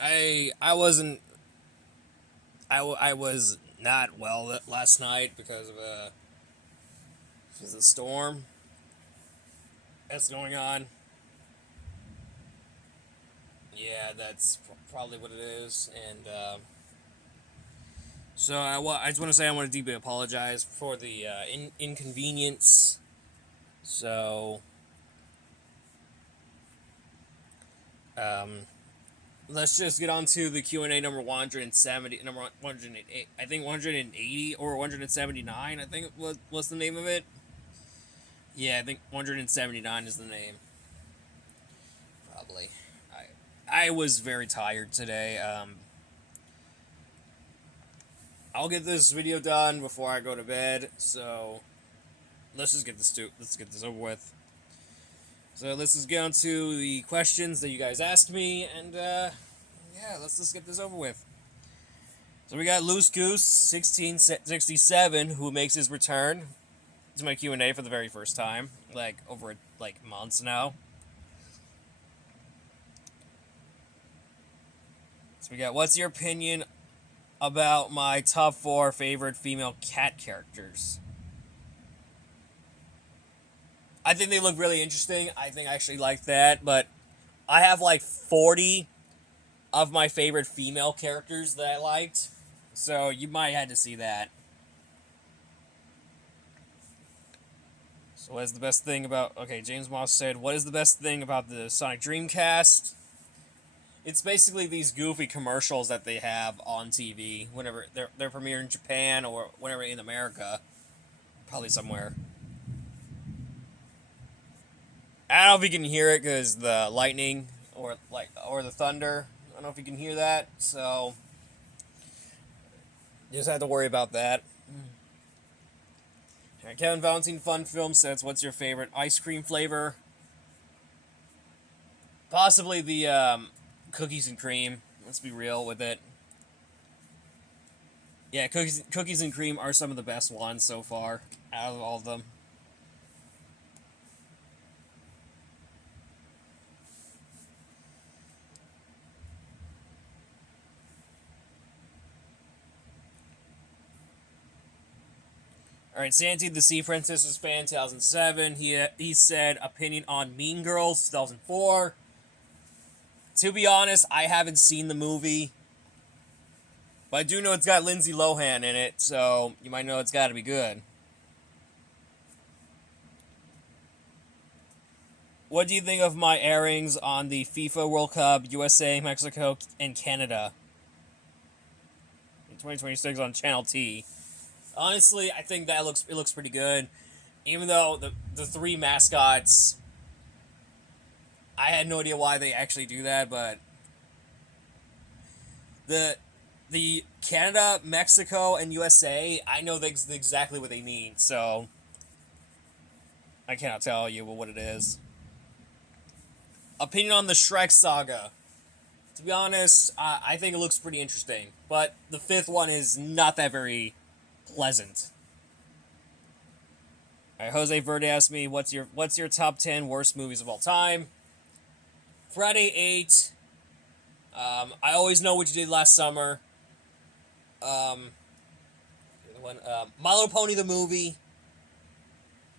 I wasn't I was not well last night because of the storm that's going on. Yeah, that's probably what it is. And so I just want to say I want to deeply apologize for the inconvenience. So um, let's just get on to the Q&A number 170, number 108, I think 180 or 179, I think was the name of it. Yeah, I think 179 is the name. Probably. I was very tired today. I'll get this video done before I go to bed. So let's get this over with. So let's just get on to the questions that you guys asked me, and yeah, let's just get this over with. So we got Loose Goose 1667 who makes his return to my Q&A for the very first time, like over like months now. So we got, what's your opinion about my top 4 favorite female cat characters? I think they look really interesting. I think I actually like that, but I have like 40 of my favorite female characters that I liked, so you might have to see that. So what is the best thing about... Okay, James Moss said, what is the best thing about the Sonic Dreamcast? It's basically these goofy commercials that they have on TV whenever they're premiered in Japan or whenever in America. Probably somewhere. I don't know if you can hear it because the lightning or the thunder. I don't know if you can hear that, so you just have to worry about that. Right, Kevin Valentine Fun Film says, what's your favorite ice cream flavor? Possibly the cookies and cream. Let's be real with it. Yeah, cookies and cream are some of the best ones so far out of all of them. All right, Santi the Sea Princess is fan 2007. He said opinion on Mean Girls 2004. To be honest, I haven't seen the movie, but I do know it's got Lindsay Lohan in it, so you might know it's got to be good. What do you think of my airings on the FIFA World Cup, USA, Mexico, and Canada in 2026 on Channel T? Honestly, I think that it looks pretty good. Even though the 3 mascots, I had no idea why they actually do that, but the Canada, Mexico, and USA, I know exactly what they mean, so I cannot tell you what it is. Opinion on the Shrek saga. To be honest, I think it looks pretty interesting, but the 5th one is not that very pleasant. Alright, Jose Verde asked me, what's your top 10 worst movies of all time? Friday 8. I Always Know What You Did Last Summer. My Little Pony the movie.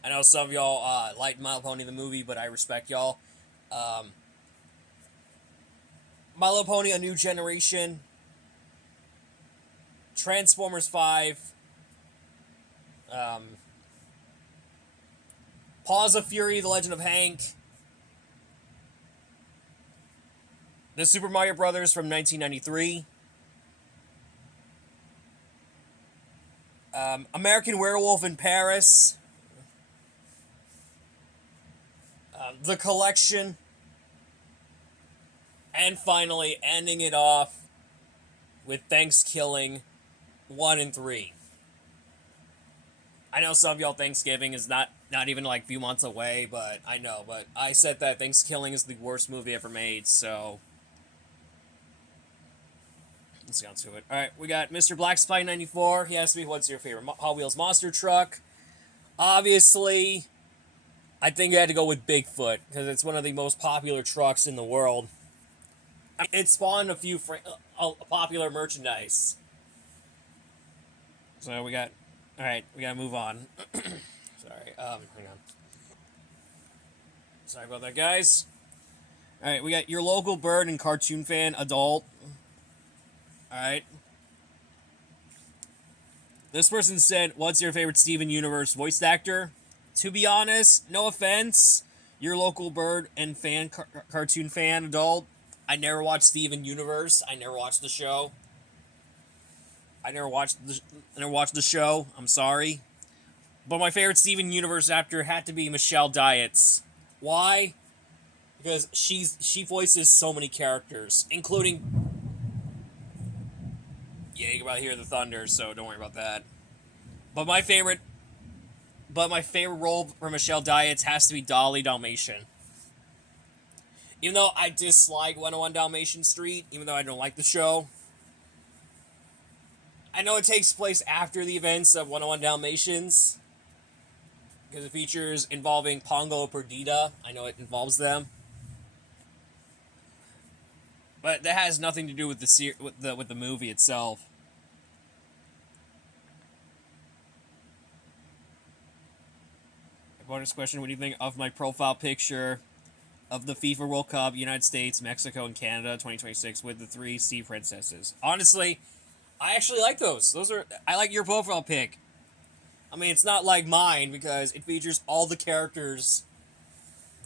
I know some of y'all like My Little Pony the movie, but I respect y'all. My Little Pony: A New Generation. Transformers 5. Paws of Fury: The Legend of Hank. The Super Mario Brothers from 1993. American Werewolf in Paris. The Collection. And finally, ending it off with Thanksgiving 1 and 3. I know some of y'all Thanksgiving is not even like a few months away, but I know. But I said that Thanksgiving is the worst movie ever made, so let's get on to it. Alright, we got Mr. Black Spy 94. He asked me, what's your favorite Hot Wheels monster truck? Obviously, I think I had to go with Bigfoot, because it's one of the most popular trucks in the world. it spawned a few popular merchandise. So we got, all right, we gotta move on. Sorry, hang on. Sorry about that, guys. All right, we got your local bird and cartoon fan, adult. All right. This person said, "What's your favorite Steven Universe voice actor?" To be honest, no offense, your local bird and cartoon fan, adult. I never watched Steven Universe. I never watched the show. I never watched the show. I'm sorry. But my favorite Steven Universe actor had to be Michelle Dietz. Why? Because she voices so many characters, including... Yeah, you can probably hear the thunder, so don't worry about that. But my favorite role for Michelle Dietz has to be Dolly Dalmatian. Even though I dislike 101 Dalmatian Street, even though I don't like the show, I know it takes place after the events of 101 Dalmatians, because it features involving Pongo and Perdita. I know it involves them, but that has nothing to do with the movie itself. Bonus question: what do you think of my profile picture of the FIFA World Cup, United States, Mexico, and Canada 2026 with the 3 sea princesses? Honestly, I actually like those. I like your profile pic. I mean, it's not like mine because it features all the characters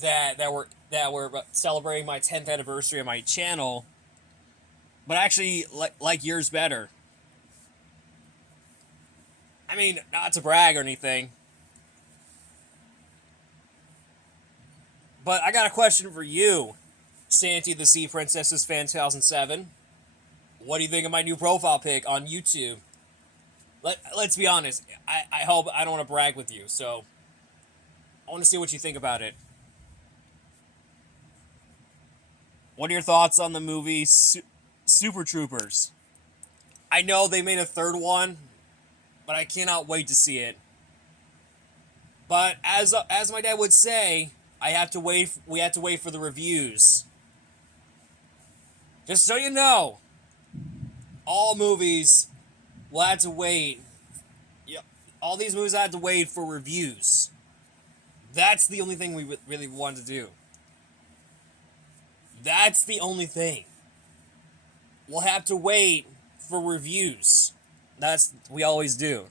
that were celebrating my 10th anniversary of my channel. But I actually like yours better. I mean, not to brag or anything, but I got a question for you, Santy the Sea Princesses Fan 2007. What do you think of my new profile pic on YouTube? Let's be honest. I hope I don't want to brag with you, so I want to see what you think about it. What are your thoughts on the movie Super Troopers? I know they made a 3rd one, but I cannot wait to see it. But as my dad would say, we have to wait for the reviews. Just so you know, all movies will have to wait. All these movies had to wait for reviews. That's the only thing we really wanted to do. That's the only thing. We'll have to wait for reviews. We always do.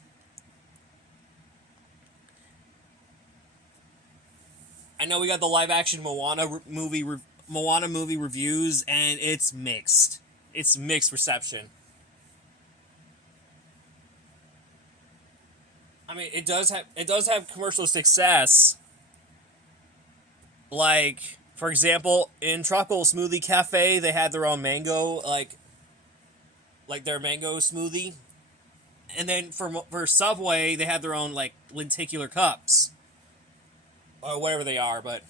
I know we got the live-action Moana movie reviews, and it's mixed. It's mixed reception. I mean, it does have commercial success. Like, for example, in Tropical Smoothie Cafe, they had their own mango, like their mango smoothie. And then for Subway, they had their own, like, lenticular cups. Or whatever they are, but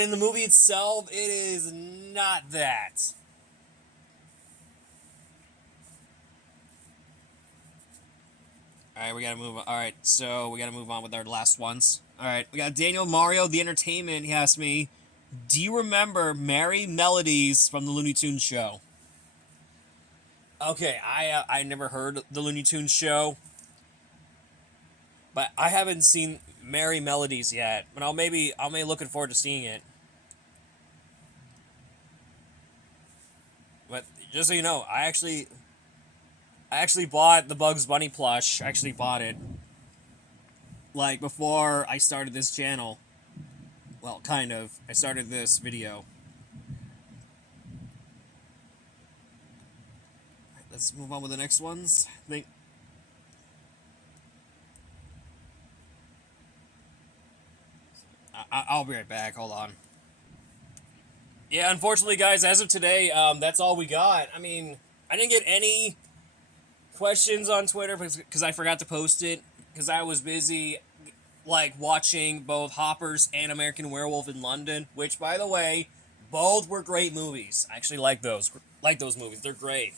in the movie itself, it is not that. Alright, we gotta move on. Alright, so we gotta move on with our last ones. Alright, we got Daniel Mario, The Entertainment. He asked me, do you remember Merry Melodies from the Looney Tunes show? Okay, I never heard the Looney Tunes show, but I haven't seen Merry Melodies yet. But I'm looking forward to seeing it. But just so you know, I actually bought the Bugs Bunny plush. I actually bought it, like, before I started this channel. Well, kind of. I started this video. Right, let's move on with the next ones. I'll be right back. Hold on. Yeah, unfortunately, guys, as of today, that's all we got. I mean, I didn't get any questions on Twitter because I forgot to post it because I was busy, like, watching both Hoppers and American Werewolf in London, which, by the way, both were great movies. I actually like those movies. They're great.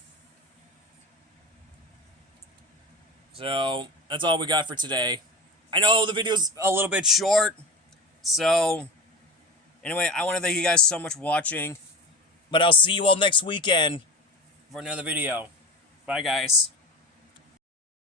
So, that's all we got for today. I know the video's a little bit short, so anyway, I want to thank you guys so much for watching. But I'll see you all next weekend for another video. Bye, guys.